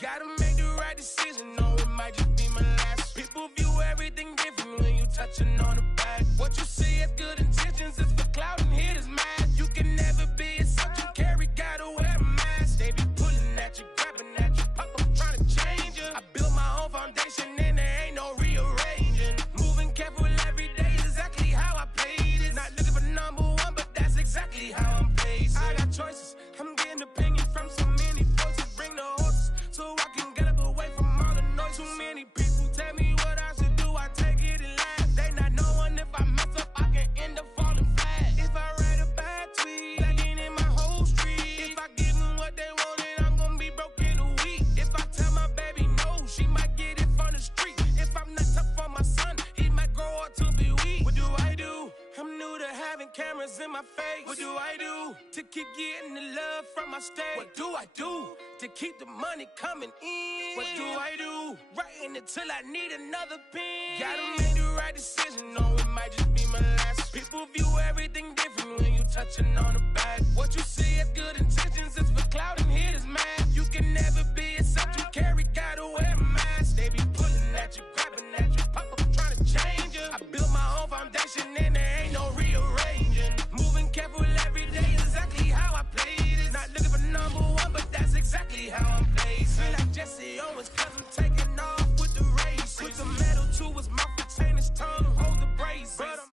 Gotta make the right decision, no, it might just be my last. People view everything different when you touching on the back. What you see as good intentions is for clout and haters mad. You can never be a subject you carry, gotta wear a mask. They be pulling at you, grabbing at you, pop up trying to change you. I built my own foundation and there ain't no rearranging. Moving careful every day is exactly how I play this. Not looking for number one, but that's exactly how I'm paced. I got choices, I'm getting opinions from so many voices. Bring the horses so I can get up away from all the noise. Too many people tell me what I should do, I take it and laugh. They not knowing if I mess up, I can end up falling flat. If I write a bad tweet, lagging in my whole street. If I give them what they want, then I'm gonna be broke in a week. If I tell my baby no, she might get it from the street. If I'm not tough for my son, he might grow up to be weak. What do I do? I'm new to having cameras in my face. What do I do to keep getting the love from my state? What do I do to keep the money coming in? What do I do? Writing it till I need another pen. Gotta make the right decision, no, it might just be my last. People view everything different when you touching on the back. What you see as good intentions is for clout and haters mad. You can never be a subject you carry, gotta wear a mask. They be pulling at you, grabbing at you, pop up trying to change you. I built my own foundation and there ain't no rearranging. Moving careful every day is exactly how I play this. Not looking for number one, but that's exactly how I'm placed. Feel like Jesse Owens, cause I'm taking off with the race. Put the metal to his mouth, retain his tongue, hold the brace. But I'm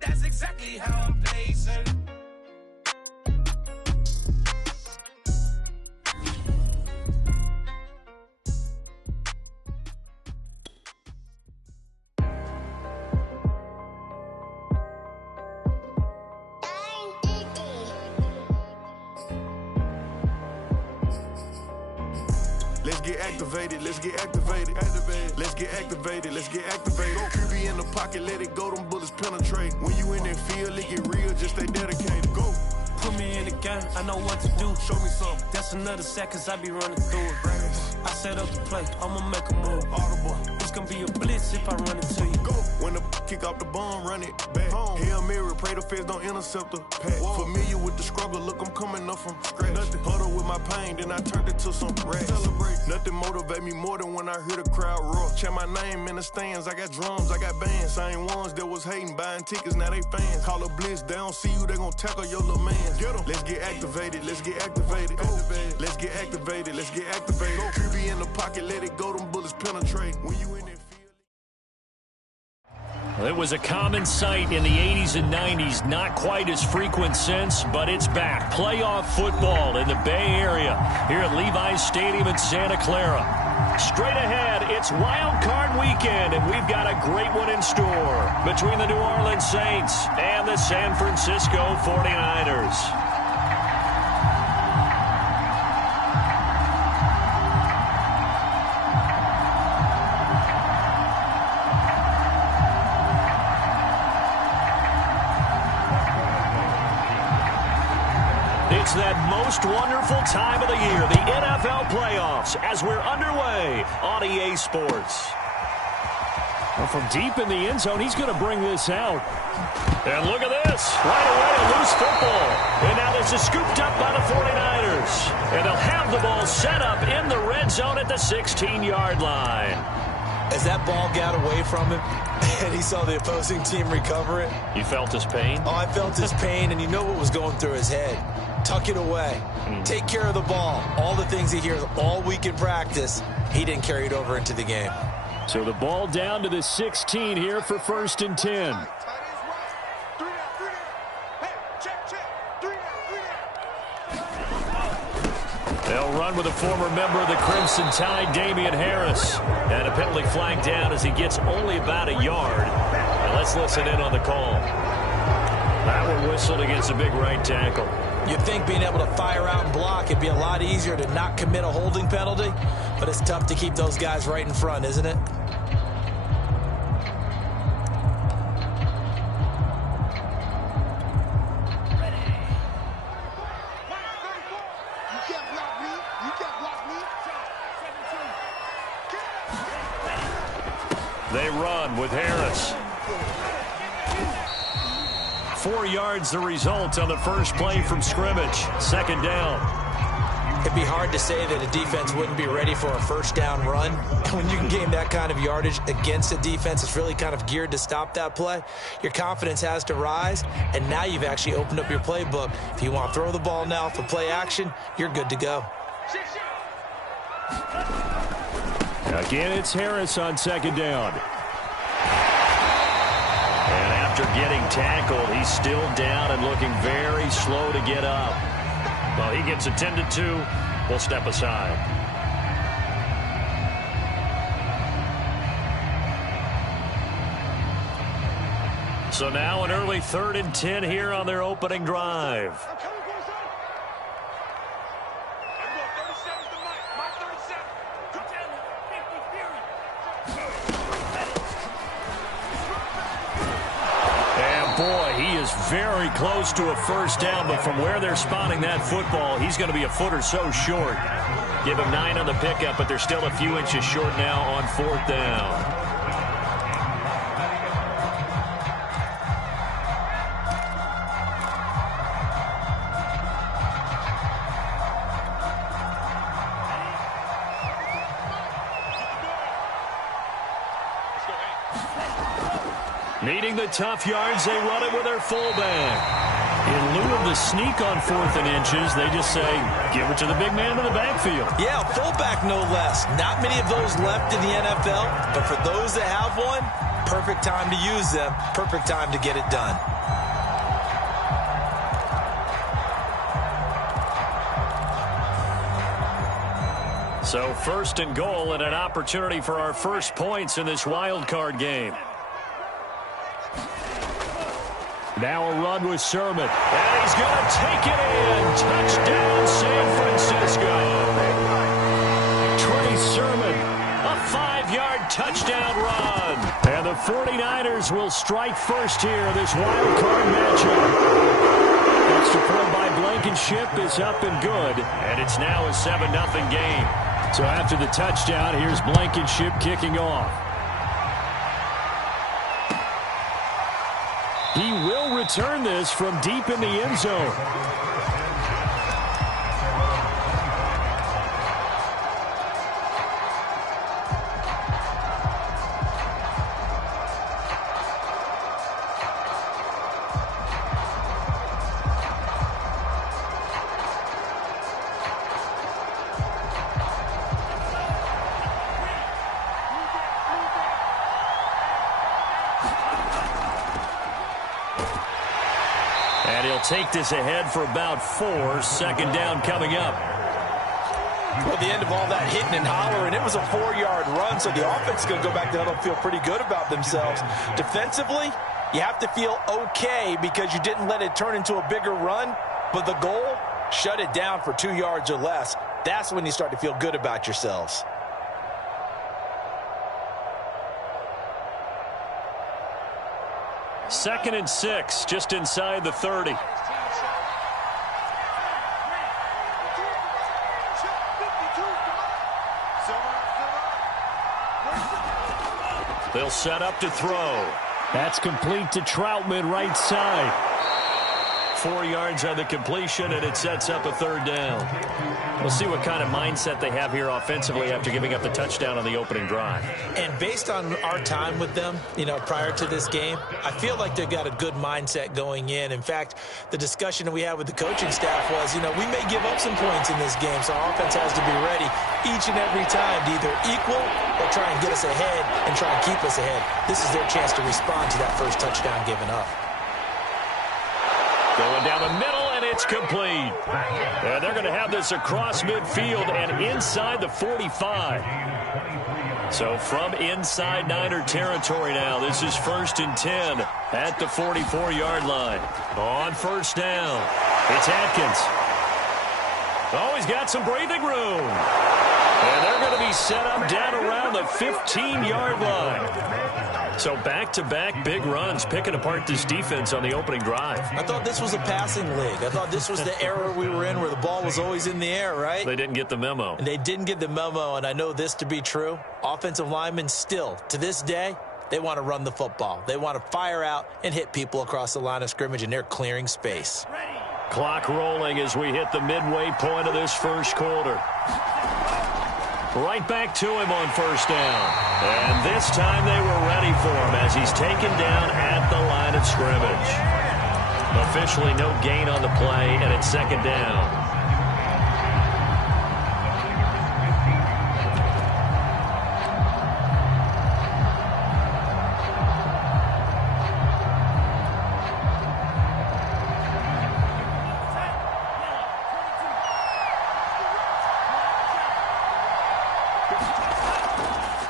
that's exactly how I'm placing. Let's get activated, let's get activated. Let's get activated, let's get activated. QB in the pocket, let it go, them bullets penetrate. When you in that field, it get real, just stay dedicated. Go. Put me in the game, I know what to do. Show me something. That's another set, cause I be running through it. I set up the play, I'ma make a move. Audible. It's gonna be a blitz if I run into you. Go. When the kick off the bomb, run it back. Home. Hail Mary, pray the feds don't intercept the pass. Familiar with the struggle, look, I'm coming up from scratch. Nothing. Huddle with my pain, then I turned it to some rats. Celebrate. Nothing motivate me more than when I hear the crowd roar. Chant my name in the stands, I got drums, I got bands. Same ones that was hating, buying tickets, now they fans. Call a blitz, they don't see you, they gon' tackle your little man. Get 'em. Let's get activated, let's get activated. Go. Let's get activated, let's get activated. QB in the pocket, let it go, them bullets penetrate. When you in that field. It was a common sight in the 80s and 90s, not quite as frequent since, but it's back. Playoff football in the Bay Area here at Levi's Stadium in Santa Clara. Straight ahead, it's Wild Card Weekend, and we've got a great one in store between the New Orleans Saints and the San Francisco 49ers. It's that most wonderful time of the year, the NFL playoffs, as we're underway on EA Sports. Well, from deep in the end zone, he's going to bring this out. And look at this. Right away, a loose football. And now this is scooped up by the 49ers. And they'll have the ball set up in the red zone at the 16-yard line. As that ball got away from him and he saw the opposing team recover it. You felt his pain? Oh, I felt his pain, and you know what was going through his head. Tuck it away. Take care of the ball. All the things he hears all week in practice, he didn't carry it over into the game. So the ball down to the 16 here for 1st and 10. They'll run with a former member of the Crimson Tide, Damian Harris. And a penalty flag down as he gets only about a yard. And let's listen in on the call. That one whistled against a big right tackle. You'd think being able to fire out and block, it'd be a lot easier to not commit a holding penalty. But it's tough to keep those guys right in front, isn't it? They run with Harris. 4 yards the result on the first play from scrimmage. 2nd down. It'd be hard to say that a defense wouldn't be ready for a 1st down run. When you can gain that kind of yardage against a defense that's really kind of geared to stop that play, your confidence has to rise, and now you've actually opened up your playbook. If you want to throw the ball now for play action, you're good to go. Again, it's Harris on 2nd down. And after getting tackled, he's still down and looking very slow to get up. Well, he gets attended to. We'll step aside. So now an early 3rd and 10 here on their opening drive. Boy, he is very close to a 1st down, but from where they're spotting that football, he's going to be a foot or so short. Give him 9 on the pickup, but they're still a few inches short now on 4th down. Needing the tough yards, they run it with their fullback. In lieu of the sneak on 4th and inches, they just say, give it to the big man in the backfield. Yeah, fullback no less. Not many of those left in the NFL, but for those that have one, perfect time to use them, perfect time to get it done. So 1st and goal and an opportunity for our first points in this wild card game. Now a run with Sermon. And he's going to take it in. Touchdown, San Francisco. Trey Sermon, a 5-yard touchdown run. And the 49ers will strike first here, this wild card matchup. Extra point by Blankenship is up and good. And it's now a 7-0 game. So after the touchdown, here's Blankenship kicking off. He will return this from deep in the end zone. And he'll take this ahead for about 4. 2nd down coming up. Well, at the end of all that hitting and hollering, it was a 4-yard run, so the offense is going to go back to huddle and feel pretty good about themselves. Defensively, you have to feel okay because you didn't let it turn into a bigger run, but the goal, shut it down for 2 yards or less. That's when you start to feel good about yourselves. Second and 6, just inside the 30. They'll set up to throw. That's complete to Troutman, right side. 4 yards on the completion, and it sets up a 3rd down. We'll see what kind of mindset they have here offensively after giving up the touchdown on the opening drive. And based on our time with them, prior to this game, I feel like they've got a good mindset going in. In fact, the discussion that we had with the coaching staff was, we may give up some points in this game, so our offense has to be ready each and every time to either equal or try and get us ahead and try and keep us ahead. This is their chance to respond to that first touchdown given up. Going down the middle, and it's complete. And they're going to have this across midfield and inside the 45. So from inside Niner territory now, this is 1st and 10 at the 44-yard line. On 1st down, it's Atkins. Oh, he's got some breathing room. And they're going to be set up down around the 15-yard line. So back-to-back big runs, picking apart this defense on the opening drive. I thought this was a passing league. I thought this was the era we were in where the ball was always in the air, right? They didn't get the memo. And they didn't get the memo, and I know this to be true. Offensive linemen still, to this day, they want to run the football. They want to fire out and hit people across the line of scrimmage, and they're clearing space. Clock rolling as we hit the midway point of this first quarter. Right back to him on 1st down. And this time they were ready for him as he's taken down at the line of scrimmage. Officially no gain on the play, and it's 2nd down.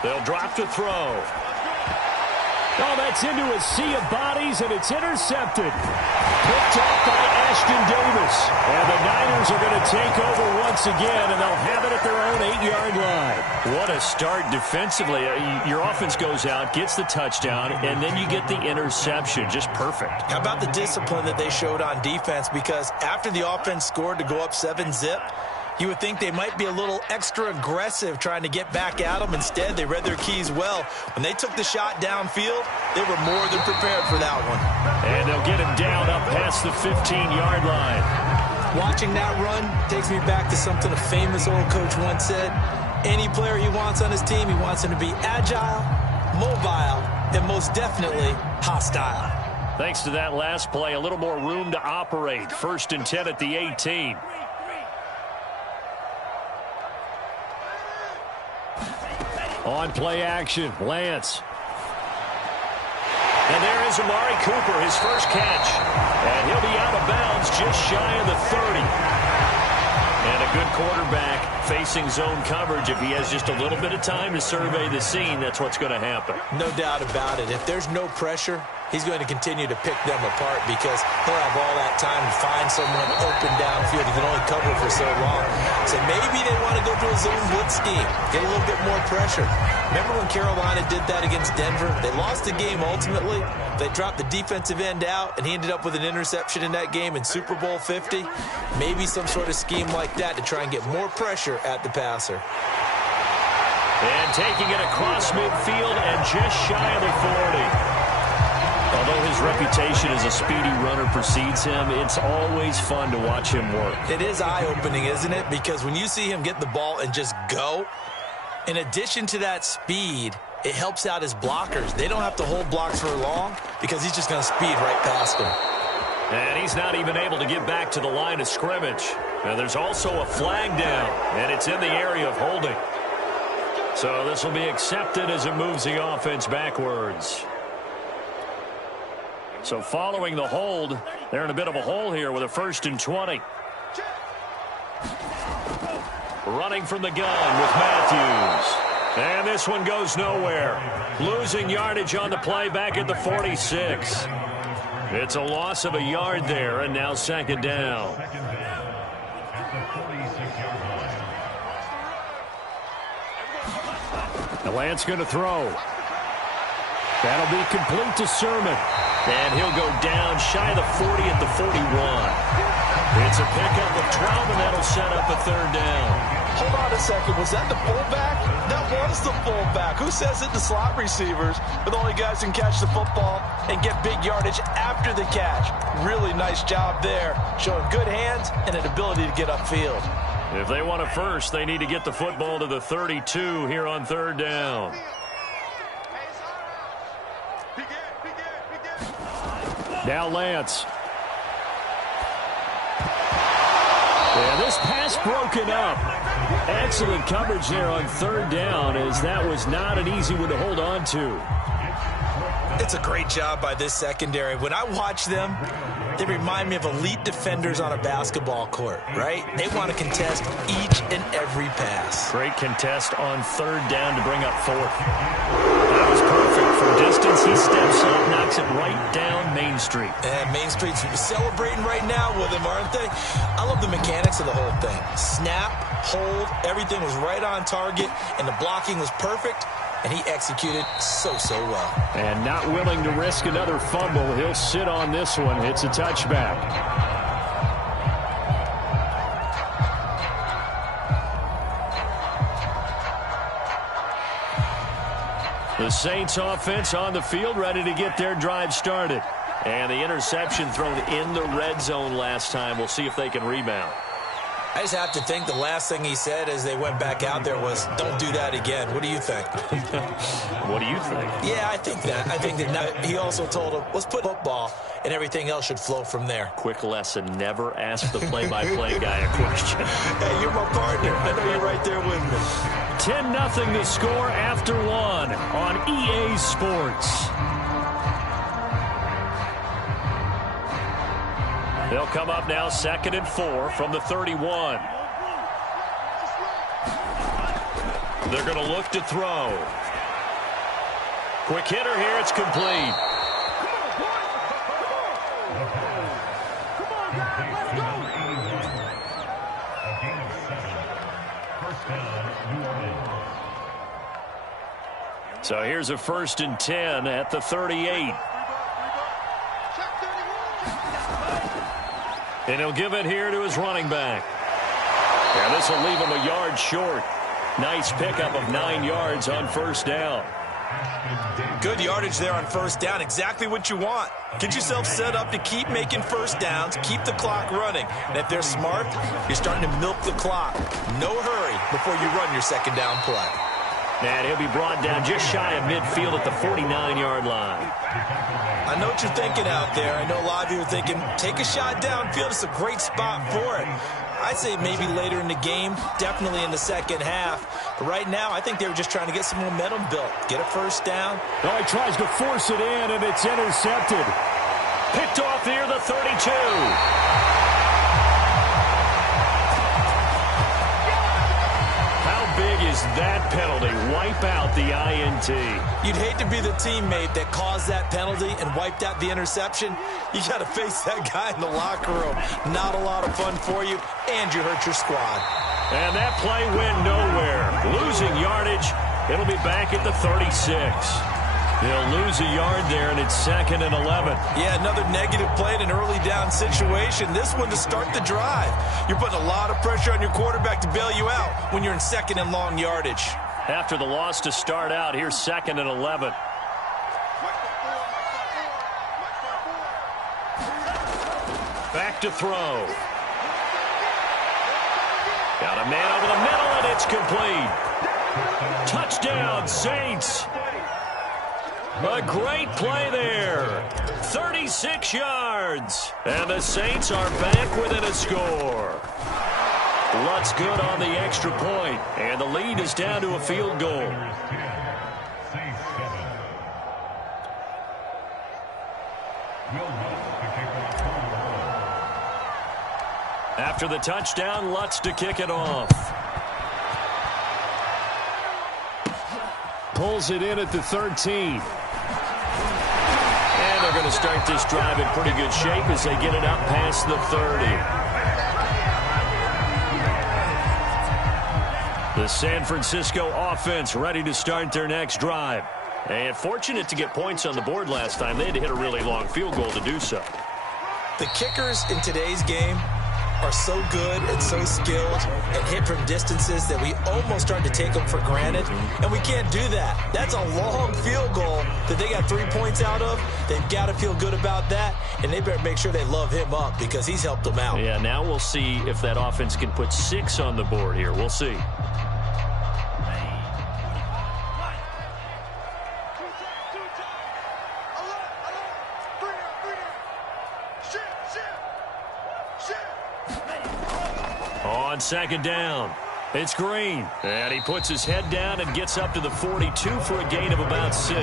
They'll drop to throw. Oh, that's into a sea of bodies, and it's intercepted. Picked up by Ashton Davis. And the Niners are going to take over once again, and they'll have it at their own 8-yard line. What a start defensively. Your offense goes out, gets the touchdown, and then you get the interception. Just perfect. How about the discipline that they showed on defense? Because after the offense scored to go up 7-zip, you would think they might be a little extra aggressive trying to get back at them. Instead, they read their keys well. When they took the shot downfield, they were more than prepared for that one. And they'll get him down up past the 15-yard line. Watching that run takes me back to something a famous old coach once said. Any player he wants on his team, he wants him to be agile, mobile, and most definitely hostile. Thanks to that last play, a little more room to operate. 1st and 10 at the 18. On play action, Lance. And there is Amari Cooper, his first catch. And he'll be out of bounds just shy of the 30. And a good quarterback facing zone coverage. If he has just a little bit of time to survey the scene, that's what's going to happen. No doubt about it. If there's no pressure, he's going to continue to pick them apart because he'll have all that time to find someone open downfield. He can only cover for so long. So maybe they want to go to a zone blitz scheme, get a little bit more pressure. Remember when Carolina did that against Denver? They lost the game ultimately. They dropped the defensive end out, and he ended up with an interception in that game in Super Bowl 50. Maybe some sort of scheme like that to try and get more pressure at the passer. And taking it across midfield and just shy of the 40. Although his reputation as a speedy runner precedes him, it's always fun to watch him work. It is eye-opening, isn't it? Because when you see him get the ball and just go, in addition to that speed, it helps out his blockers. They don't have to hold blocks for long because he's just going to speed right past them. And he's not even able to get back to the line of scrimmage. Now, there's also a flag down, and it's in the area of holding. So this will be accepted as it moves the offense backwards. So following the hold, they're in a bit of a hole here with a 1st and 20. Running from the gun with Matthews. And this one goes nowhere. Losing yardage on the play back at the 46. It's a loss of a yard there, and now 2nd down. The Lance going to throw. That'll be complete to Sermon. And he'll go down shy of the 40 at the 41. It's a pickup of 12, and that'll set up a third down. Hold on a second. Was that the fullback? That was the fullback. Who says it? The slot receivers are the only guys who can catch the football and get big yardage after the catch. Really nice job there, showing good hands and an ability to get upfield. If they want a first, they need to get the football to the 32 here on third down. Now Lance. Yeah, this pass broken up. Excellent coverage there on third down, as that was not an easy one to hold on to. It's a great job by this secondary. When I watch them, they remind me of elite defenders on a basketball court, right? They want to contest each and every pass. Great contest on third down to bring up fourth. That was perfect. From distance, he steps up, knocks it right down Main Street. And Main Street's celebrating right now with him, aren't they? I love the mechanics of the whole thing. Snap, hold, everything was right on target, and the blocking was perfect. And he executed so well. And not willing to risk another fumble. He'll sit on this one. It's a touchback. The Saints offense on the field, ready to get their drive started. And the interception thrown in the red zone last time. We'll see if they can rebound. I just have to think the last thing he said as they went back out there was, don't do that again. What do you think? What do you think? Yeah, I think that. Now, he also told him, let's put football, and everything else should flow from there. Quick lesson, never ask the play-by-play guy a question. Hey, you're my partner. I know you're right there with me. 10-0 the score after one on EA Sports. They'll come up now 2nd and 4 from the 31. They're going to look to throw. Quick hitter here. It's complete. So here's a 1st and 10 at the 38. And he'll give it here to his running back. Yeah, this will leave him a yard short. Nice pickup of 9 yards on 1st down. Good yardage there on 1st down. Exactly what you want. Get yourself set up to keep making 1st downs, keep the clock running. And if they're smart, you're starting to milk the clock. No hurry before you run your 2nd down play. And he'll be brought down just shy of midfield at the 49-yard line. I know what you're thinking out there. I know a lot of you are thinking, take a shot downfield. It's a great spot for it. I'd say maybe later in the game, definitely in the 2nd half. But right now, I think they were just trying to get some momentum built. Get a 1st down. No, he tries to force it in, and it's intercepted. Picked off near the 32. Is that penalty wipe out the INT? You'd hate to be the teammate that caused that penalty and wiped out the interception. You got to face that guy in the locker room. Not a lot of fun for you, and you hurt your squad. And that play went nowhere. Losing yardage. It'll be back at the 36. They'll lose a yard there, and it's 2nd and 11. Yeah, another negative play in an early down situation. This one to start the drive. You're putting a lot of pressure on your quarterback to bail you out when you're in 2nd and long yardage. After the loss to start out, here's 2nd and 11. Back to throw. Got a man over the middle, and it's complete. Touchdown, Saints. A great play there. 36 yards. And the Saints are back within a score. Lutz good on the extra point, and the lead is down to a field goal. After the touchdown, Lutz to kick it off. Pulls it in at the 13. And they're going to start this drive in pretty good shape as they get it up past the 30. The San Francisco offense ready to start their next drive. And fortunate to get points on the board last time. They had to hit a really long field goal to do so. The kickers in today's game are so good and so skilled and hit from distances that we almost start to take them for granted, and we can't do that. That's a long field goal that they got 3 points out of. They've got to feel good about that, and they better make sure they love him up because he's helped them out. Yeah, now we'll see if that offense can put 6 on the board here. We'll see. On second down, it's Green. And he puts his head down and gets up to the 42 for a gain of about 6.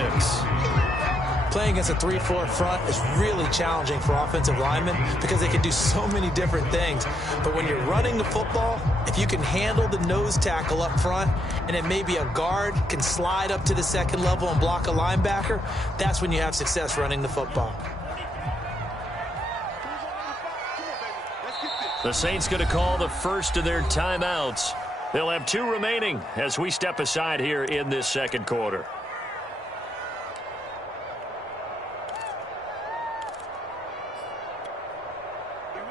Playing against a 3-4 front is really challenging for offensive linemen because they can do so many different things. But when you're running the football, if you can handle the nose tackle up front and then maybe a guard can slide up to the second level and block a linebacker, that's when you have success running the football. The Saints going to call the first of their timeouts. They'll have 2 remaining as we step aside here in this second quarter.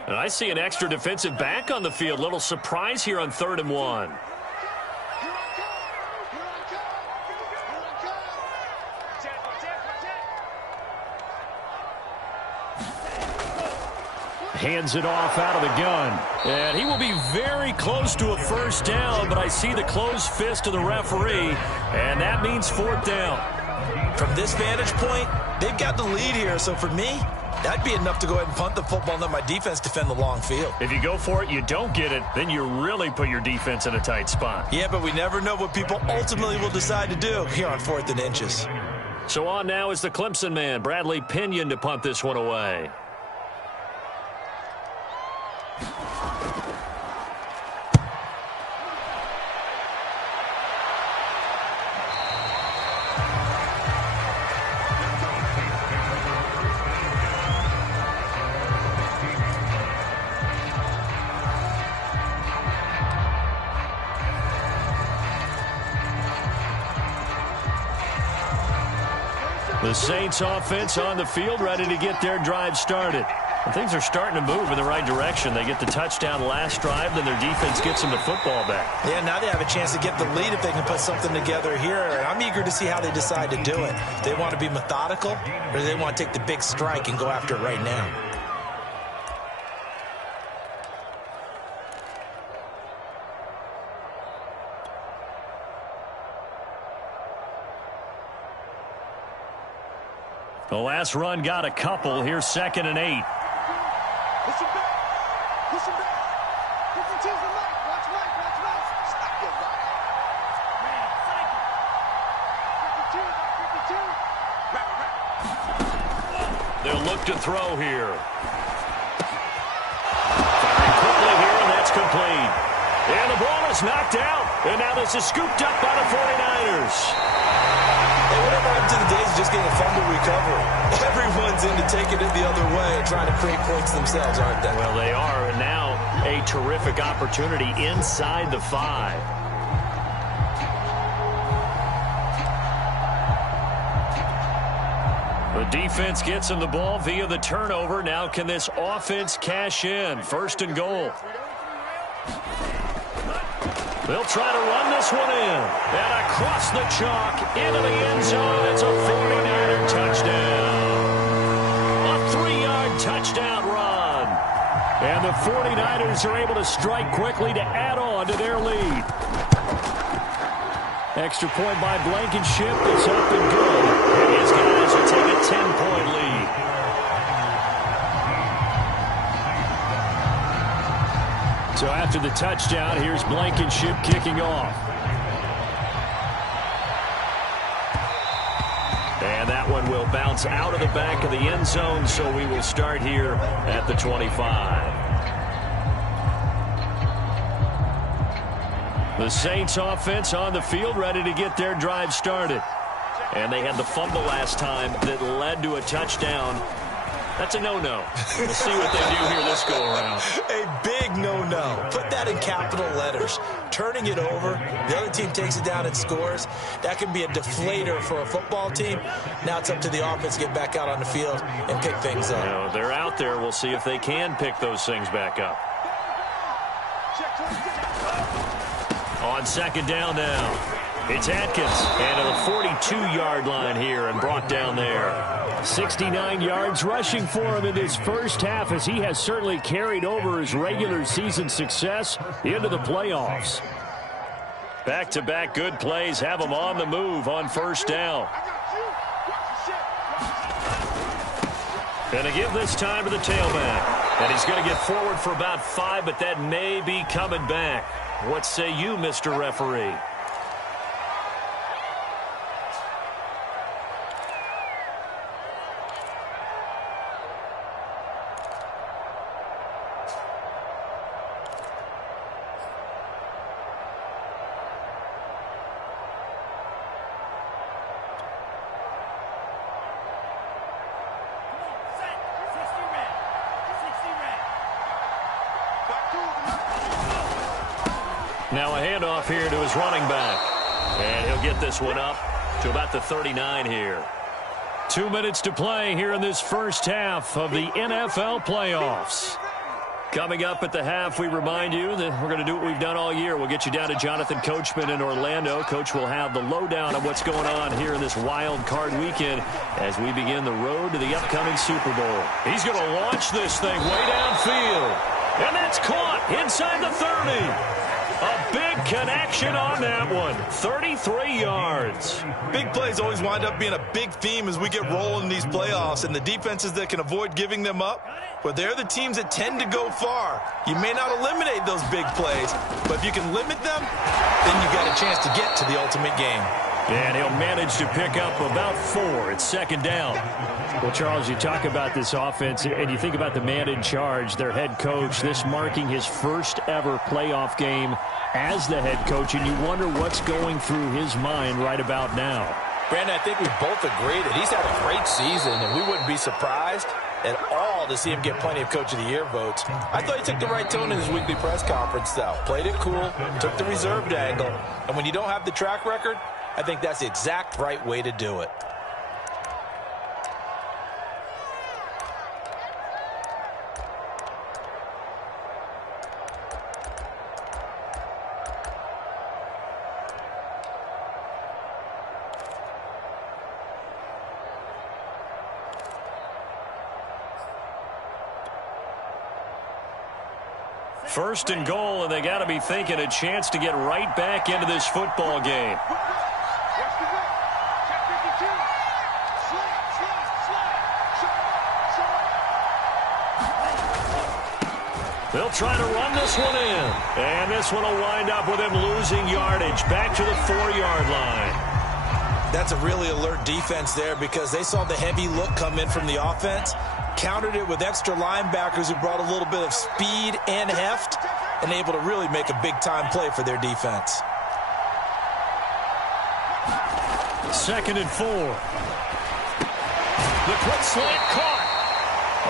And I see an extra defensive back on the field. Little surprise here on 3rd and 1. Hands it off out of the gun. And he will be very close to a first down, but I see the closed fist of the referee, and that means 4th down. From this vantage point, they've got the lead here, so for me, that'd be enough to go ahead and punt the football and let my defense defend the long field. If you go for it, you don't get it, then you really put your defense in a tight spot. Yeah, but we never know what people ultimately will decide to do here on 4th and inches. So on now is the Clemson man, Bradley Pinion, to punt this one away. The Saints offense on the field, ready to get their drive started. And things are starting to move in the right direction. They get the touchdown last drive, then their defense gets them the football back. Yeah, now they have a chance to get the lead if they can put something together here. And I'm eager to see how they decide to do it. Do they want to be methodical, or do they want to take the big strike and go after it right now? The last run got a couple. Here's 2nd and 8. Push him back. Push him back. 52 to the right. Watch right. Watch right. Stop your right. Man, cycle. 52. Right. They'll look to throw here. Firing quickly here, and that's complete. And the ball is knocked out. And now this is scooped up by the 49ers. Hey, whatever happened to the days of just getting a fumble recovery? Everyone's into taking it the other way and trying to create points themselves, aren't they? Well, they are. And now a terrific opportunity inside the 5. The defense gets him the ball via the turnover. Now can this offense cash in? 1st and goal. They'll try to run this one in. And across the chalk into the end zone. It's a 49er touchdown. A 3-yard touchdown run. And the 49ers are able to strike quickly to add on to their lead. Extra point by Blankenship. It's up and good. And his guys will take a 10-point lead. So after the touchdown, here's Blankenship kicking off. And that one will bounce out of the back of the end zone, so we will start here at the 25. The Saints offense on the field, ready to get their drive started. And they had the fumble last time that led to a touchdown. That's a no-no. We'll see what they do here this go-around. A big no-no. Put that in capital letters. Turning it over, the other team takes it down and scores. That can be a deflator for a football team. Now it's up to the offense to get back out on the field and pick things up. You know, they're out there. We'll see if they can pick those things back up. On second down now. It's Atkins, and to the 42-yard line here and brought down there. 69 yards rushing for him in this first half, as he has certainly carried over his regular season success into the playoffs. Back-to-back good plays have him on the move on first down. Going to give this time to the tailback. And he's going to get forward for about 5, but that may be coming back. What say you, Mr. Referee? Now a handoff here to his running back. And he'll get this one up to about the 39 here. 2 minutes to play here in this first half of the NFL playoffs. Coming up at the half, we remind you that we're going to do what we've done all year. We'll get you down to Jonathan Coachman in Orlando. Coach will have the lowdown of what's going on here in this wild card weekend as we begin the road to the upcoming Super Bowl. He's going to launch this thing way downfield. And that's caught inside the 30. A big connection on that one. 33 yards. Big plays always wind up being a big theme as we get rolling in these playoffs, and the defenses that can avoid giving them up, but they're the teams that tend to go far. You may not eliminate those big plays, but if you can limit them, then you've got a chance to get to the ultimate game. And he'll manage to pick up about 4. It's second down. Well, Charles, you talk about this offense, and you think about the man in charge, their head coach, this marking his first ever playoff game as the head coach, and you wonder what's going through his mind right about now. Brandon, I think we both agree that he's had a great season, and we wouldn't be surprised at all to see him get plenty of Coach of the Year votes. I thought he took the right tone in his weekly press conference, though. Played it cool, took the reserved angle, and when you don't have the track record, I think that's the exact right way to do it. First and goal, and they got to be thinking a chance to get right back into this football game. They'll try to run this one in. And this one will wind up with him losing yardage back to the 4-yard line. That's a really alert defense there because they saw the heavy look come in from the offense, countered it with extra linebackers who brought a little bit of speed and heft, and able to really make a big-time play for their defense. Second and 4. The quick slant caught.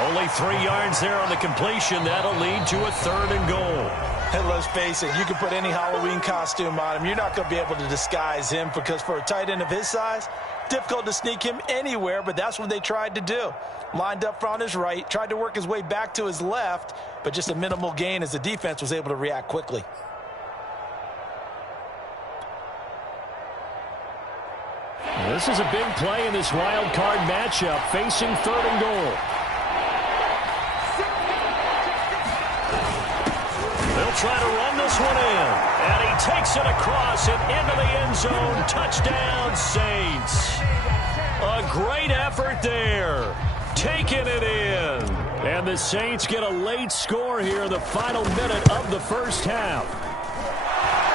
Only 3 yards there on the completion. That'll lead to a 3rd and goal. And let's face it, you can put any Halloween costume on him. You're not going to be able to disguise him because for a tight end of his size, difficult to sneak him anywhere, but that's what they tried to do. Lined up on his right, tried to work his way back to his left, but just a minimal gain as the defense was able to react quickly. This is a big play in this wild card matchup, facing 3rd and goal. They'll try to run this one in, and he takes it across and into the end zone. Touchdown, Saints. A great effort there, taking it in. And the Saints get a late score here in the final minute of the first half.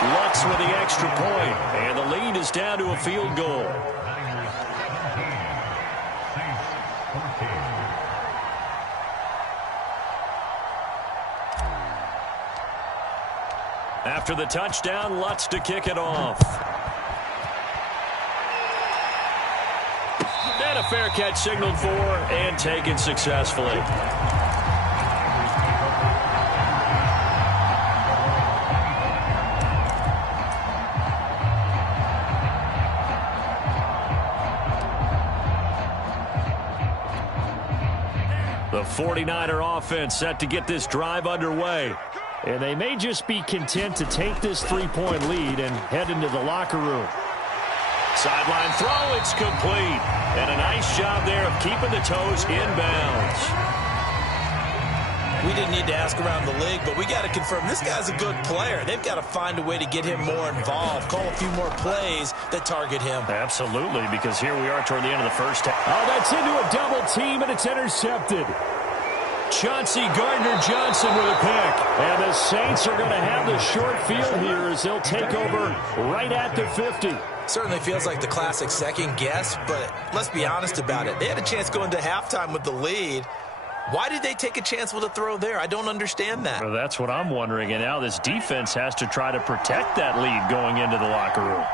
Lutz with the extra point, and the lead is down to a field goal. After the touchdown, Lutz to kick it off. And a fair catch signaled for and taken successfully. The 49er offense set to get this drive underway. And they may just be content to take this three-point lead and head into the locker room. Sideline throw, it's complete. And a nice job there of keeping the toes inbounds. We didn't need to ask around the league, but we got to confirm this guy's a good player. They've got to find a way to get him more involved, call a few more plays that target him. Absolutely, because here we are toward the end of the first half. Oh, that's into a double team, and it's intercepted. Chauncey Gardner-Johnson with a pick. And the Saints are going to have the short field here as they'll take over right at the 50. Certainly feels like the classic second guess, but let's be honest about it. They had a chance going to halftime with the lead. Why did they take a chance with a throw there? I don't understand that. Well, that's what I'm wondering. And now this defense has to try to protect that lead going into the locker room.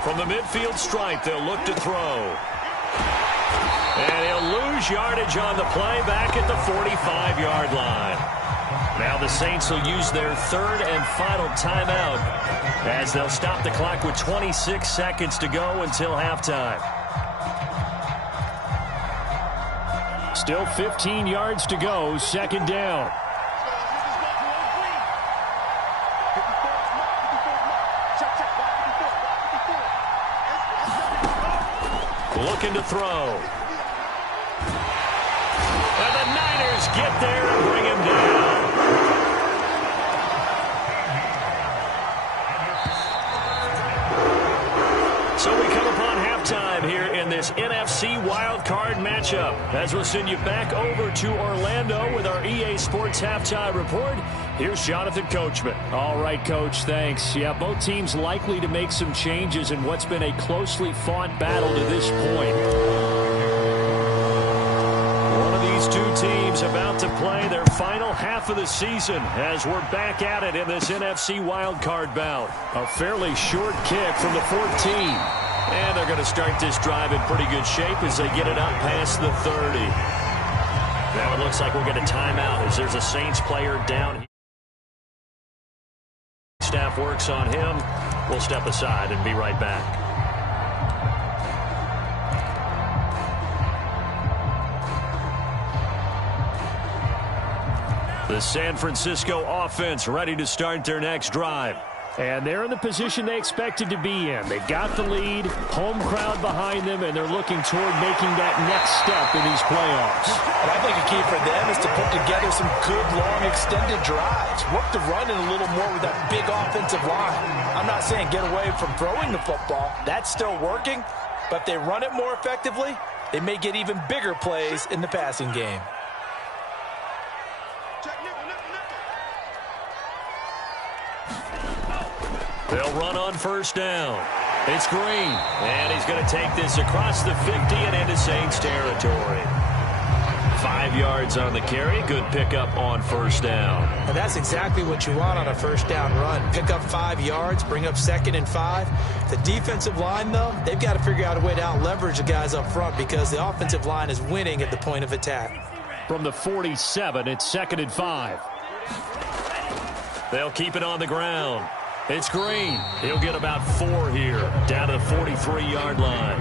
From the midfield stripe, they'll look to throw. And he'll lose yardage on the play back at the 45-yard line. Now the Saints will use their third and final timeout as they'll stop the clock with 26 seconds to go until halftime. Still 15 yards to go, second down. Looking to throw. And the Niners get there and bring him down. So we come upon halftime here in this NFC wildcard matchup as we'll send you back over to Orlando with our EA Sports Halftime Report. Here's Jonathan Coachman. All right, Coach, thanks. Yeah, both teams likely to make some changes in what's been a closely fought battle to this point. One of these two teams about to play their final half of the season as we're back at it in this NFC wildcard bout. A fairly short kick from the 14. And they're going to start this drive in pretty good shape as they get it up past the 30. Now it looks like we'll get a timeout as there's a Saints player down. Staff works on him. We'll step aside and be right back. The San Francisco offense ready to start their next drive. And they're in the position they expected to be in. They got the lead, home crowd behind them, and they're looking toward making that next step in these playoffs. And I think a key for them is to put together some good, long, extended drives. Work the run in a little more with that big offensive line. I'm not saying get away from throwing the football. That's still working. But if they run it more effectively, they may get even bigger plays in the passing game. They'll run on first down. It's Green, and he's going to take this across the 50 and into Saints territory. 5 yards on the carry. Good pickup on first down. And that's exactly what you want on a first down run. Pick up 5 yards, bring up 2nd and 5. The defensive line, though, they've got to figure out a way to out-leverage the guys up front because the offensive line is winning at the point of attack. From the 47, it's 2nd and 5. They'll keep it on the ground. It's Green. He'll get about 4 here, down to the 43-yard line.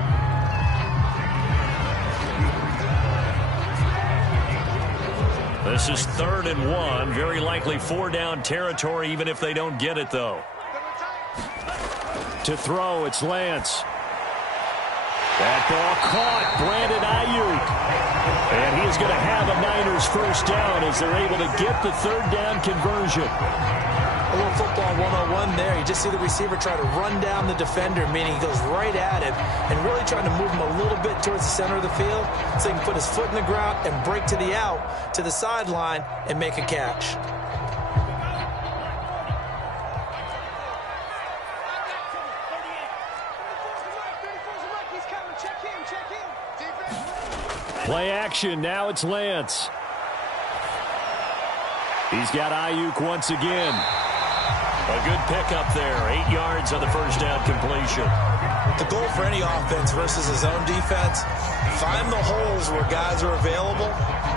This is 3rd and 1. Very likely 4-down territory, even if they don't get it, though. To throw, it's Lance. That ball caught. Brandon Ayuk. And he is going to have a Niners first down as they're able to get the 3rd down conversion. A little football 101 there. You just see the receiver try to run down the defender, meaning he goes right at him and really trying to move him a little bit towards the center of the field so he can put his foot in the ground and break to the out, to the sideline, and make a catch. Play action. Now it's Lance. He's got Ayuk once again. A good pickup there. 8 yards on the first down completion. The goal for any offense versus his own defense, find the holes where guys are available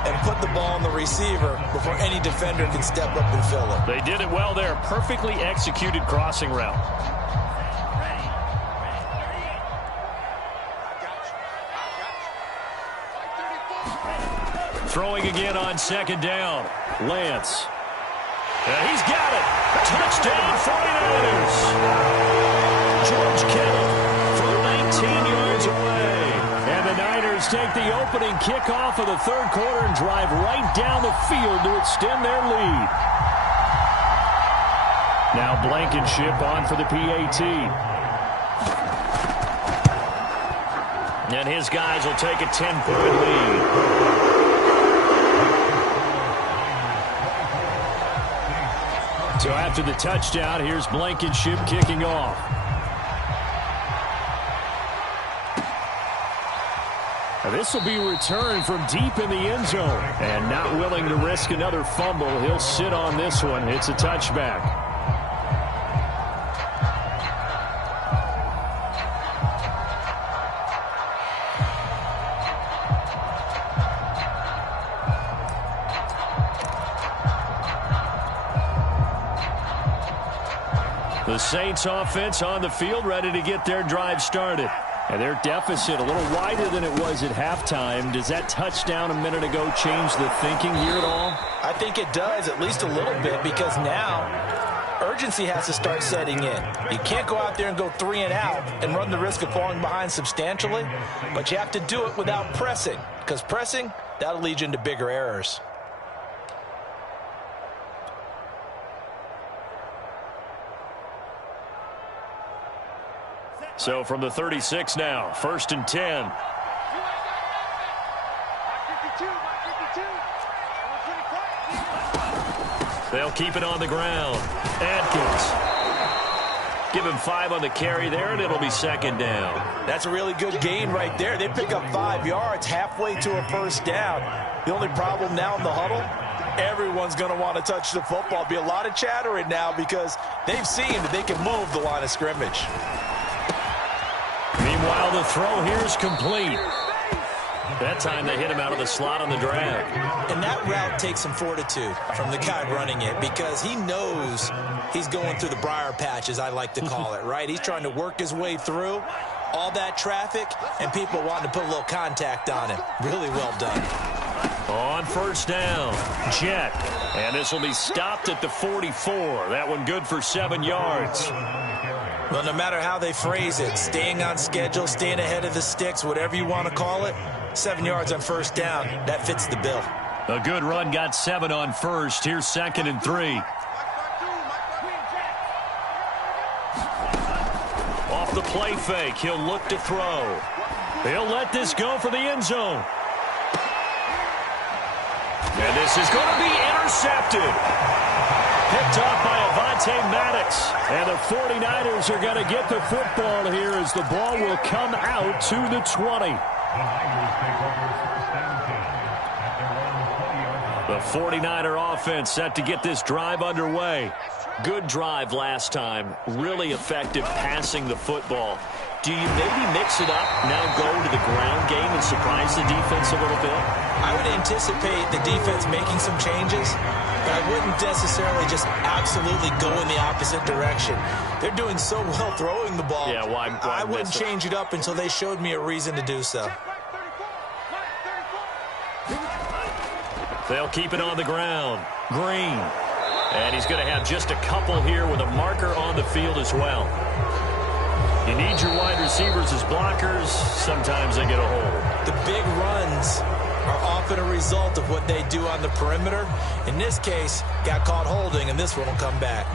and put the ball on the receiver before any defender can step up and fill it. They did it well there. Perfectly executed crossing route. Throwing again on second down. Lance. He's got it. Touchdown 49ers. George Kittle for 19 yards away. And the Niners take the opening kickoff of the third quarter and drive right down the field to extend their lead. Now Blankenship on for the PAT. And his guys will take a 10-point lead. So after the touchdown, here's Blankenship kicking off. Now this will be returned from deep in the end zone. And not willing to risk another fumble, he'll sit on this one. It's a touchback. The Saints offense on the field, ready to get their drive started. And their deficit a little wider than it was at halftime. Does that touchdown a minute ago change the thinking here at all? I think it does, at least a little bit, because now urgency has to start setting in. You can't go out there and go 3 and out and run the risk of falling behind substantially, but you have to do it without pressing, because pressing, that'll lead you into bigger errors. So from the 36 now, 1st and 10. They'll keep it on the ground. Atkins. Give him 5 on the carry there, and it'll be 2nd down. That's a really good gain right there. They pick up 5 yards halfway to a 1st down. The only problem now in the huddle, everyone's going to want to touch the football. Be a lot of chattering now because they've seen that they can move the line of scrimmage. Meanwhile, the throw here is complete. That time they hit him out of the slot on the drag. And that route takes some fortitude from the guy running it because he knows he's going through the briar patch, as I like to call it, right? He's trying to work his way through all that traffic and people wanting to put a little contact on him. Really well done. On 1st down, Jet. And this will be stopped at the 44. That one good for 7 yards. Well, no matter how they phrase it, staying on schedule, staying ahead of the sticks, whatever you want to call it, 7 yards on 1st down, that fits the bill. A good run, got 7 on 1st. Here's 2nd and 3. Off the play fake, he'll look to throw. He'll let this go for the end zone. And this is going to be intercepted. Picked off by Avonte Maddox. And the 49ers are going to get the football here as the ball will come out to the 20. The 49er offense set to get this drive underway. Good drive last time. Really effective passing the football. Do you maybe mix it up, now go to the ground game and surprise the defense a little bit? I would anticipate the defense making some changes, but I wouldn't necessarily just absolutely go in the opposite direction. They're doing so well throwing the ball. Yeah, why I wouldn't change it up until they showed me a reason to do so. They'll keep it on the ground. Green. And he's going to have just a couple here with a marker on the field as well. You need your wide receivers as blockers. Sometimes they get a hold. The big runs are often a result of what they do on the perimeter. In this case, got caught holding, and this one will come back.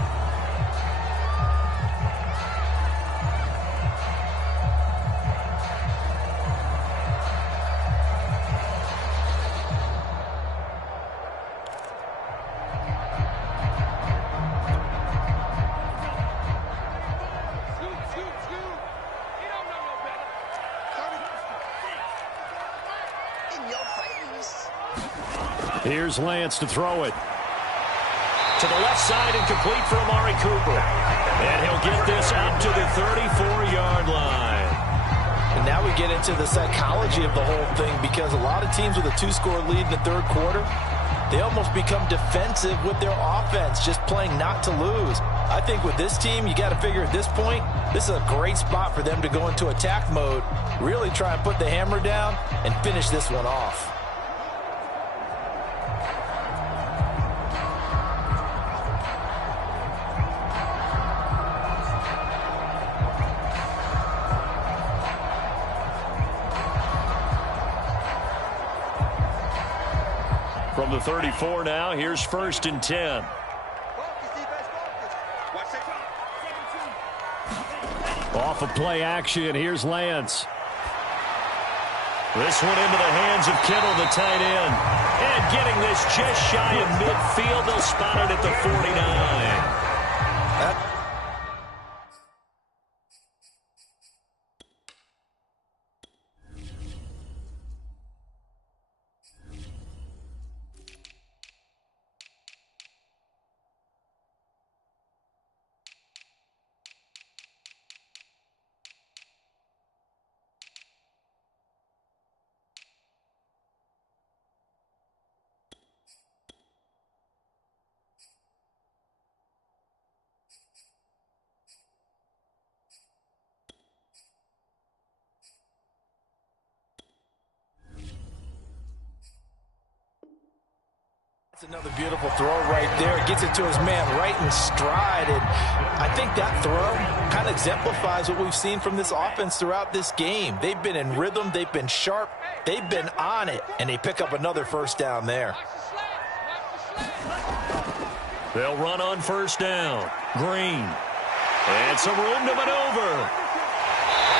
Here's Lance to throw it. To the left side and complete for Amari Cooper. And he'll get this up to the 34-yard line. And now we get into the psychology of the whole thing, because a lot of teams with a 2-score lead in the third quarter, they almost become defensive with their offense, just playing not to lose. I think with this team, you got to figure at this point, this is a great spot for them to go into attack mode, really try and put the hammer down and finish this one off. From the 34 now, here's 1st and 10. Off of play action, here's Lance. This one into the hands of Kittle, the tight end. And getting this just shy of midfield, they'll spot it at the 49. Another beautiful throw right there. Gets it to his man right in stride. And I think that throw kind of exemplifies what we've seen from this offense throughout this game. They've been in rhythm. They've been sharp. They've been on it. And they pick up another first down there. They'll run on 1st down. Green. And some room to maneuver.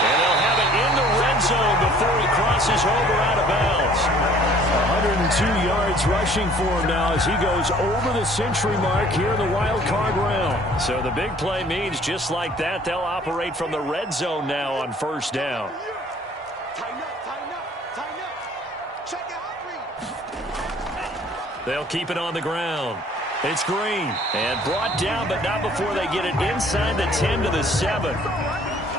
And they'll have it in the red zone before he crosses over out of bounds. 102 yards rushing for him now as he goes over the century mark here in the wild card round. So the big play means just like that, they'll operate from the red zone now on 1st down. They'll keep it on the ground. It's Green. And brought down, but not before they get it inside the 10 to the 7.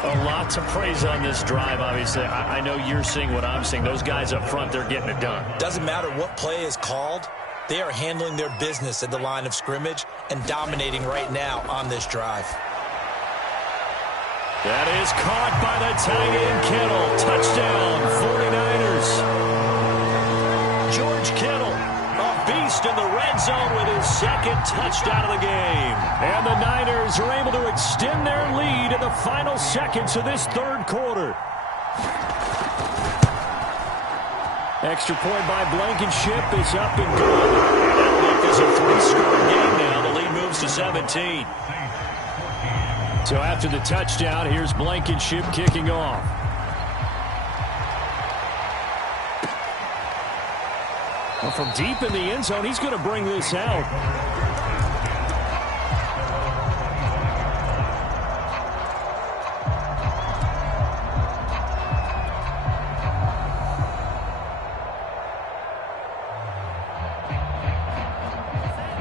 A lot to praise on this drive, obviously. I know you're seeing what I'm seeing. Those guys up front, they're getting it done. Doesn't matter what play is called. They are handling their business at the line of scrimmage and dominating right now on this drive. That is caught by the tight end, Kittle. Touchdown, 49ers. George Kittle, a beast in the red zone with his 2nd touchdown of the game. And the Niners are able to extend their lead in the final seconds of this 3rd quarter. Extra point by Blankenship is up and good. That is a 3-score game now. The lead moves to 17. So after the touchdown, here's Blankenship kicking off. Well, from deep in the end zone, he's going to bring this out.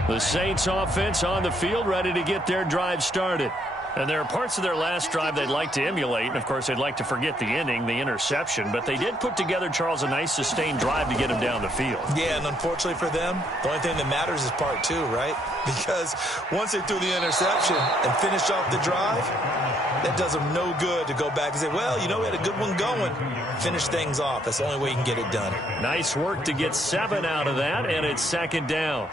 The Saints offense on the field, ready to get their drive started. And there are parts of their last drive they'd like to emulate. And, of course, they'd like to forget the inning, the interception. But they did put together, Charles, a nice sustained drive to get him down the field. Yeah, and unfortunately for them, the only thing that matters is part 2, right? Because once they threw the interception and finished off the drive, that does them no good to go back and say, well, you know, we had a good one going. Finish things off. That's the only way you can get it done. Nice work to get 7 out of that, and it's 2nd down.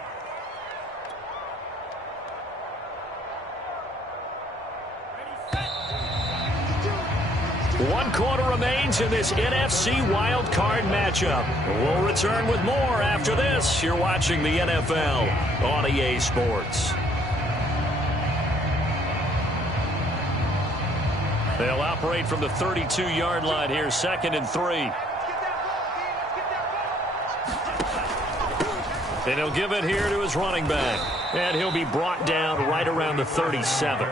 One quarter remains in this NFC Wild Card matchup. We'll return with more after this. You're watching the NFL on EA Sports. They'll operate from the 32-yard line here, 2nd and 3. And he'll give it here to his running back. And he'll be brought down right around the 37.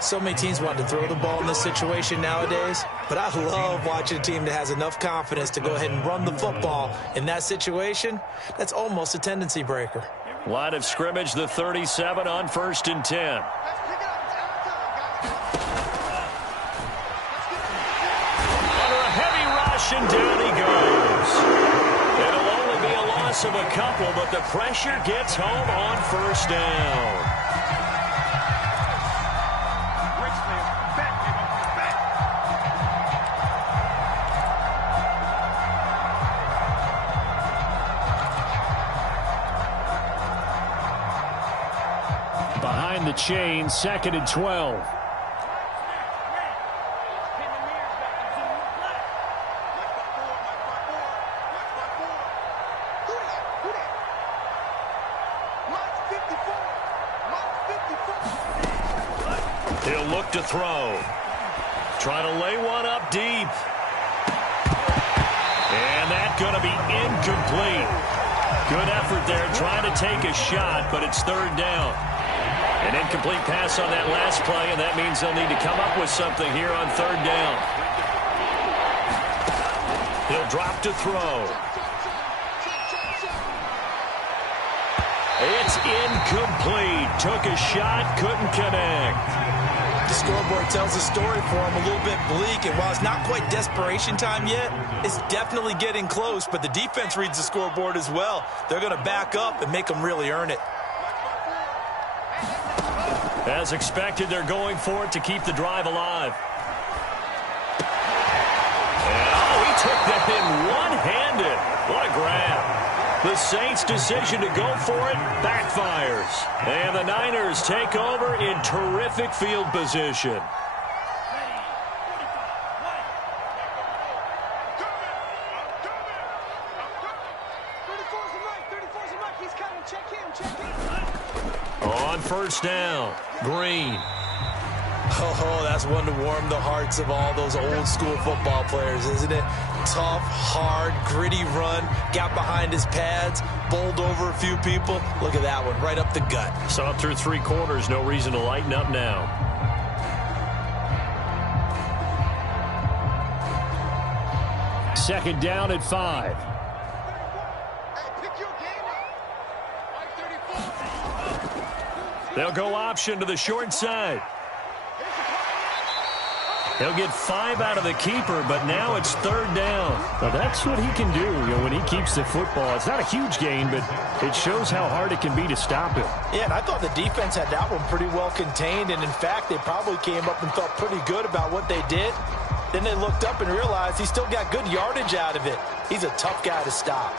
So many teams want to throw the ball in this situation nowadays, but I love watching a team that has enough confidence to go ahead and run the football in that situation. That's almost a tendency breaker. Line of scrimmage, the 37 on 1st and 10. Under a heavy rush, and down he goes. It'll only be a loss of a couple, but the pressure gets home on 1st down. Behind the chain, 2nd and 12. He'll look to throw. Trying to lay one up deep. And that's going to be incomplete. Good effort there trying to take a shot, but it's 3rd down. An incomplete pass on that last play, and that means they'll need to come up with something here on 3rd down. He'll drop to throw. It's incomplete. Took a shot, couldn't connect. The scoreboard tells the story for him, a little bit bleak, and while it's not quite desperation time yet, it's definitely getting close, but the defense reads the scoreboard as well. They're going to back up and make them really earn it. As expected, they're going for it to keep the drive alive. And, he took that in one-handed. What a grab. The Saints' decision to go for it backfires. And the Niners take over in terrific field position. On 1st down, Green. Oh, that's one to warm the hearts of all those old school football players, isn't it? Tough, hard, gritty run, got behind his pads, bowled over a few people. Look at that one, right up the gut. Saw it through 3 quarters, no reason to lighten up now. Second down at 5. They'll go option to the short side. He'll get 5 out of the keeper, but now it's 3rd down. Well, that's what he can do, when he keeps the football. It's not a huge gain, but it shows how hard it can be to stop him. Yeah, and I thought the defense had that one pretty well contained, and in fact, they probably came up and felt pretty good about what they did. Then they looked up and realized he still got good yardage out of it. He's a tough guy to stop.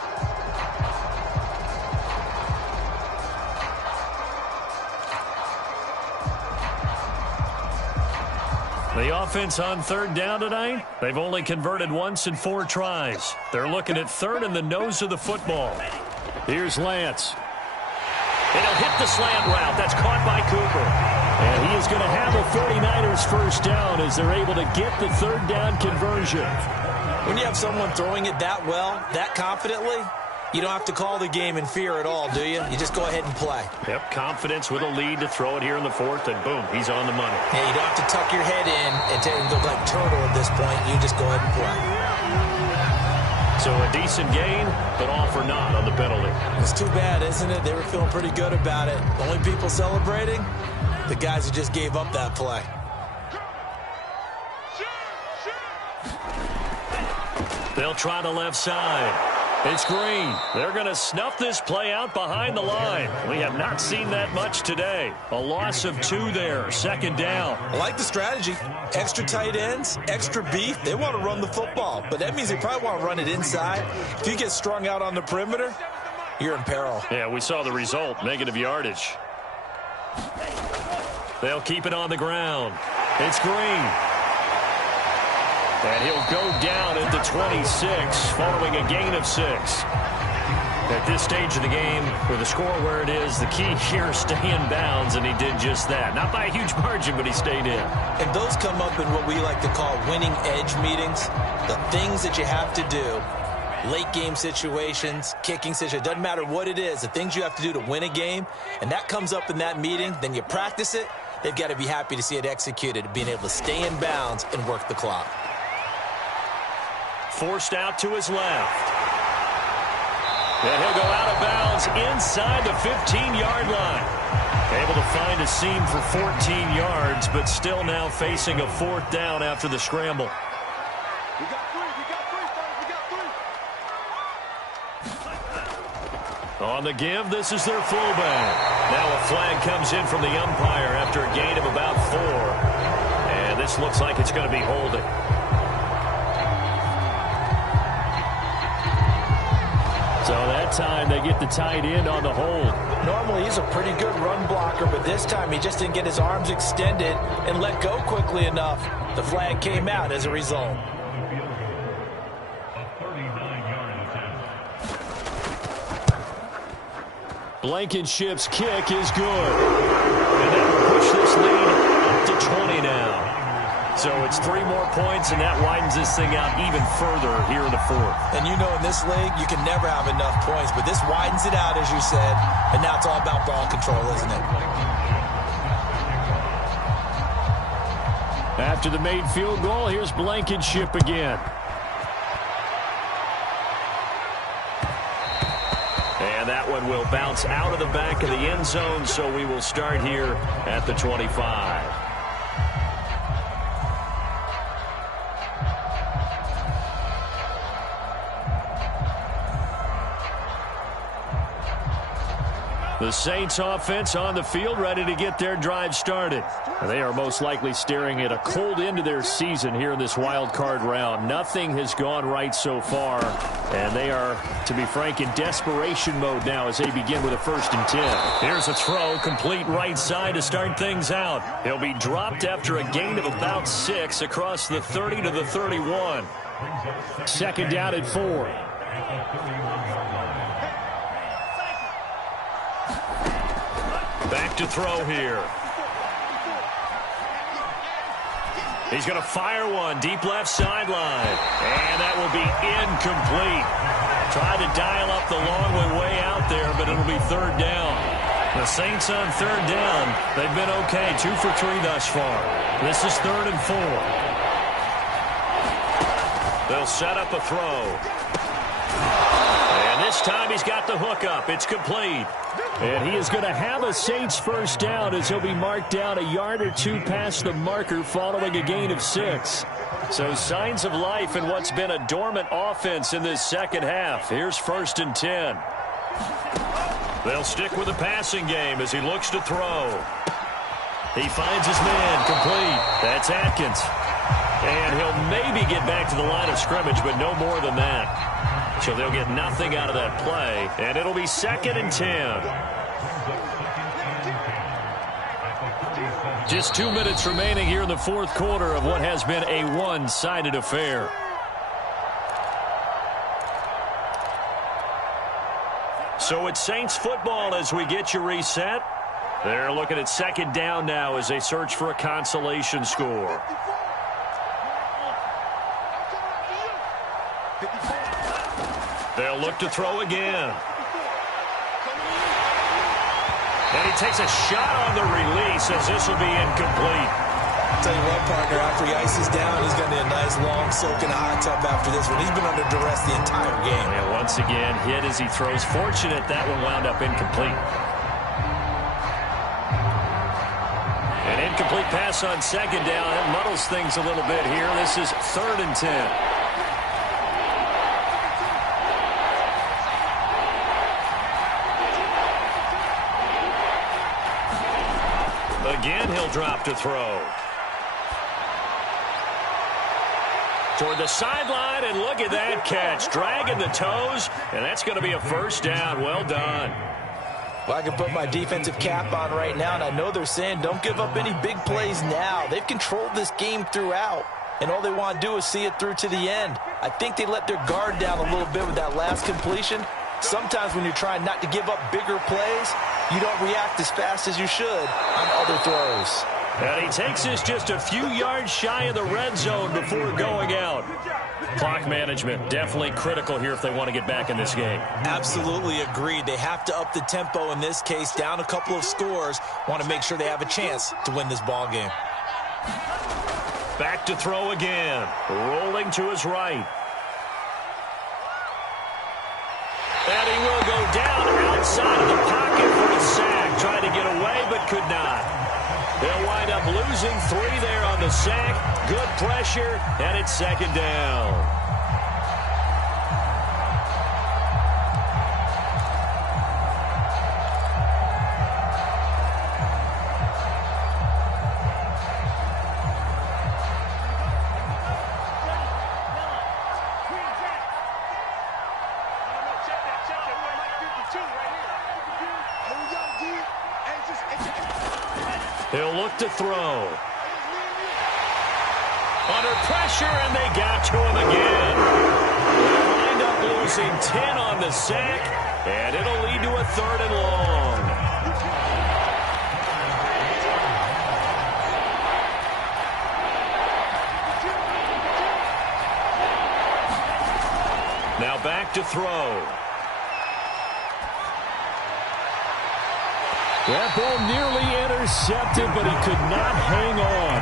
The offense on 3rd down tonight, they've only converted once in 4 tries. They're looking at 3rd in the nose of the football. Here's Lance. And he'll hit the slant route. That's caught by Cooper. And he is going to have a 49ers 1st down as they're able to get the 3rd down conversion. When you have someone throwing it that well, that confidently, you don't have to call the game in fear at all, do you? You just go ahead and play. Yep, confidence with a lead to throw it here in the 4th, and boom, he's on the money. Yeah, you don't have to tuck your head in and go like turtle at this point. You just go ahead and play. So a decent gain, but all for naught on the penalty. It's too bad, isn't it? They were feeling pretty good about it. The only people celebrating, the guys who just gave up that play. They'll try the left side. It's Green. They're going to snuff this play out behind the line. We have not seen that much today. A loss of 2 there, 2nd down. I like the strategy. Extra tight ends, extra beef. They want to run the football, but that means they probably want to run it inside. If you get strung out on the perimeter, you're in peril. Yeah, we saw the result, negative yardage. They'll keep it on the ground. It's Green. And he'll go down at the 26 following a gain of 6. At this stage of the game, with the score where it is, the key here is stay in bounds, and he did just that. Not by a huge margin, but he stayed in. And those come up in what we like to call winning edge meetings. The things that you have to do, late game situations, kicking situations, doesn't matter what it is, the things you have to do to win a game, and that comes up in that meeting, then you practice it, they've got to be happy to see it executed, being able to stay in bounds and work the clock. Forced out to his left. And he'll go out of bounds ball's inside the 15-yard line. Able to find a seam for 14 yards, but still now facing a 4th down after the scramble. We got three, fellas, we got three. On the give, this is their fullback. Now a flag comes in from the umpire after a gain of about 4. And this looks like it's going to be holding. So that time they get the tight end on the hold. Normally he's a pretty good run blocker, but this time he just didn't get his arms extended and let go quickly enough. The flag came out as a result. Blankenship's kick is good. And that will push this lead up to 20 now. So it's 3 more points, and that widens this thing out even further here in the 4th. And you know in this league, you can never have enough points, but this widens it out, as you said, and now it's all about ball control, isn't it? After the made field goal, here's Blankenship again. And that one will bounce out of the back of the end zone, so we will start here at the 25. The Saints offense on the field, ready to get their drive started. They are most likely staring at a cold end to their season here in this wild card round. Nothing has gone right so far, and they are, to be frank, in desperation mode now as they begin with a 1st and 10. Here's a throw, complete right side to start things out. He'll be dropped after a gain of about 6 across the 30 to the 31. 2nd down at 4. Back to throw here. He's going to fire one deep left sideline. And that will be incomplete. Tried to dial up the long way out there, but it'll be 3rd down. The Saints on 3rd down. They've been okay. 2 for 3 thus far. This is 3rd and 4. They'll set up a throw. And this time he's got the hook up. It's complete. And he is going to have a Saints 1st down as he'll be marked down a yard or 2 past the marker following a gain of 6. So signs of life in what's been a dormant offense in this 2nd half. Here's 1st and 10. They'll stick with the passing game as he looks to throw. He finds his man complete. That's Atkins. And he'll maybe get back to the line of scrimmage, but no more than that. So they'll get nothing out of that play, and it'll be 2nd and 10. Just 2 minutes remaining here in the 4th quarter of what has been a one-sided affair. So it's Saints football as we get you reset. They're looking at 2nd down now as they search for a consolation score. They'll look to throw again. And he takes a shot on the release as this will be incomplete. I'll tell you what, partner, after he ices down, he's going to need a nice long soak in a hot tub after this one. He's been under duress the entire game. And once again, hit as he throws. Fortunate that one wound up incomplete. An incomplete pass on 2nd down. That muddles things a little bit here. This is 3rd and 10. Again, he'll drop to throw. Toward the sideline, and look at that catch. Dragging the toes, and that's going to be a 1st down. Well done. Well, I can put my defensive cap on right now, and I know they're saying don't give up any big plays now. They've controlled this game throughout, and all they want to do is see it through to the end. I think they let their guard down a little bit with that last completion. Sometimes when you're trying not to give up bigger plays, you don't react as fast as you should on other throws. And he takes this just a few yards shy of the red zone before going out. Clock management definitely critical here if they want to get back in this game. Absolutely agreed. They have to up the tempo in this case, down a couple of scores. Want to make sure they have a chance to win this ball game. Back to throw again. Rolling to his right. And he will go down but could not. They'll wind up losing 3 there on the sack. Good pressure, and it's second down. He'll look to throw. Under pressure, and they got to him again. They'll wind up losing 10 on the sack, and it'll lead to a 3rd and long. Now back to throw. That ball nearly intercepted, but he could not hang on.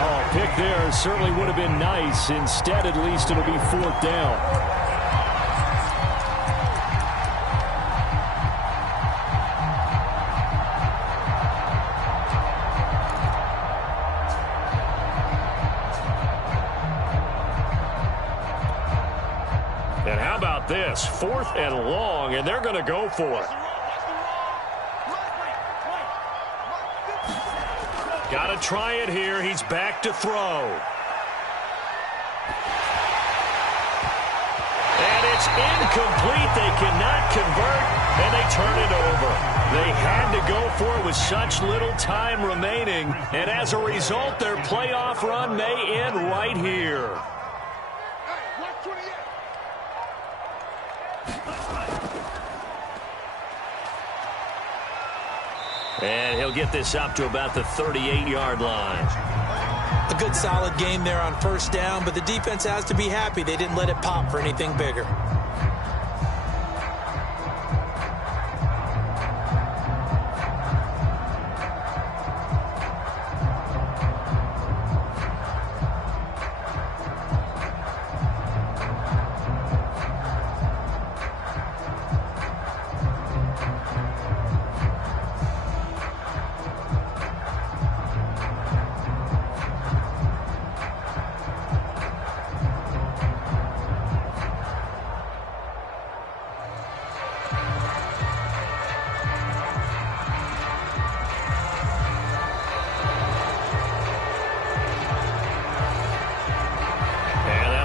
Oh, pick there certainly would have been nice. Instead, at least it'll be 4th down. And how about this? 4th and long, and they're going to go for it. Got to try it here. He's back to throw. And it's incomplete. They cannot convert, and they turn it over. They had to go for it with such little time remaining, and as a result, their playoff run may end right here. And he'll get this up to about the 38-yard line. A good solid game there on 1st down, but the defense has to be happy they didn't let it pop for anything bigger.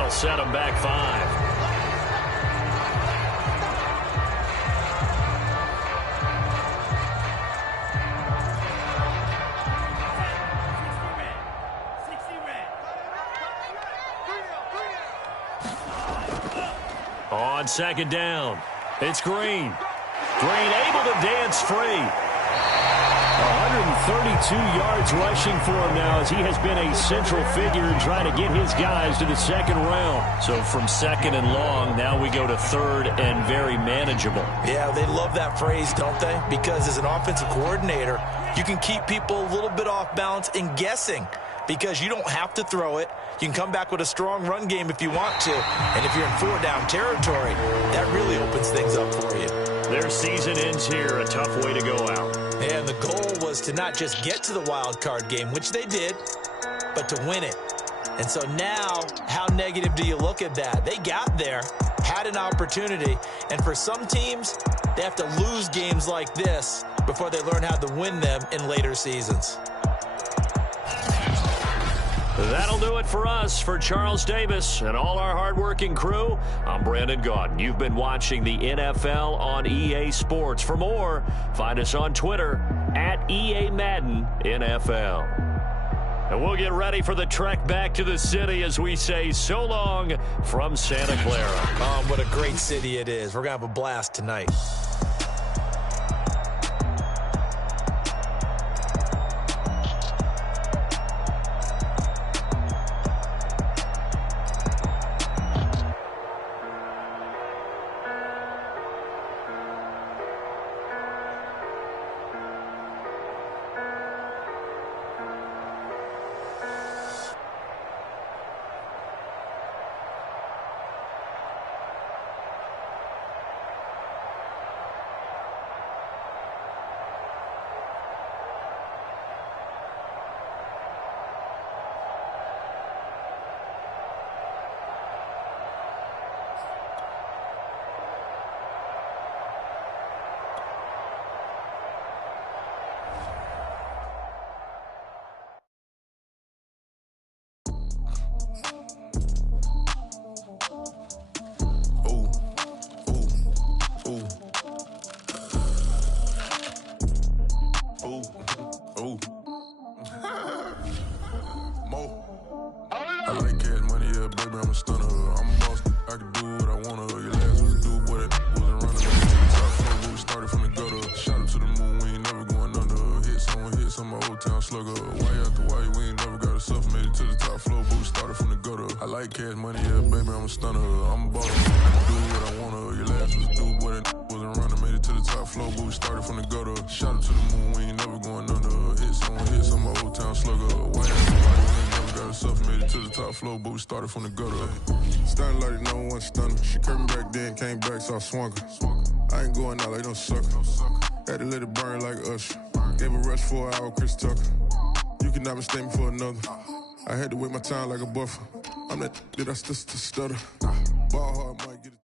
Set him back 5. On 2nd down, it's Green. Green able to dance free. 132 yards rushing for him now as he has been a central figure in trying to get his guys to the 2nd round. So from 2nd and long, now we go to 3rd and very manageable. Yeah, they love that phrase, don't they? Because as an offensive coordinator, you can keep people a little bit off balance and guessing because you don't have to throw it. You can come back with a strong run game if you want to. And if you're in 4-down territory, that really opens things up for you. Their season ends here, a tough way to go out. And the goal was to not just get to the wild card game, which they did, but to win it. And so now, how negative do you look at that? They got there, had an opportunity, and for some teams, they have to lose games like this before they learn how to win them in later seasons. That'll do it for us. For Charles Davis and all our hardworking crew, I'm Brandon Gaudin. You've been watching the NFL on EA Sports. For more, find us on Twitter at EA Madden NFL. And we'll get ready for the trek back to the city as we say so long from Santa Clara. Oh, what a great city it is. We're going to have a blast tonight. Ooh. Mo. I like cash money, yeah, baby, I'm a stunner. I'm a boss, I can do what I wanna. Your last was a dude, boy, that wasn't running. Top floor, but we started from the gutter. Shot up to the moon, we ain't never going under. Hit some old town slugger. Why after why, we ain't never got a suffer. Made it to the top floor, but we started from the gutter. I like cash money, yeah, baby, I'm a stunner. I'm a boss, I can do what I wanna. Your last was a dude, boy, that wasn't running. Made it to the top floor, but we started from the gutter. Shot up to the moon, we ain't never going under. Hit some old town slugger. Why after why, we ain't never got a suffer. Made it to the top floor, but we started from the gutter. Stunning like no one stunner. She curved me back then, came back, so I swung her. I ain't going out like no sucker. Had to let it burn like Usher. Gave a rush for an hour, Chris Tucker. You cannot mistake me for another. I had to wait my time like a buffer. I'm that I stutter. Ball hard, might get it.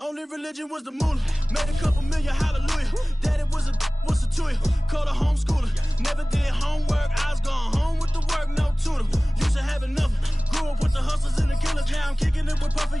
Only religion was the moolah. Made a couple million, hallelujah. Daddy was a to you. Called a homeschooler. Never did homework. I was going home with the work, no tutor. Used to have enough. Grew up with the hustlers and the killers. Now I'm kicking it with puffin'.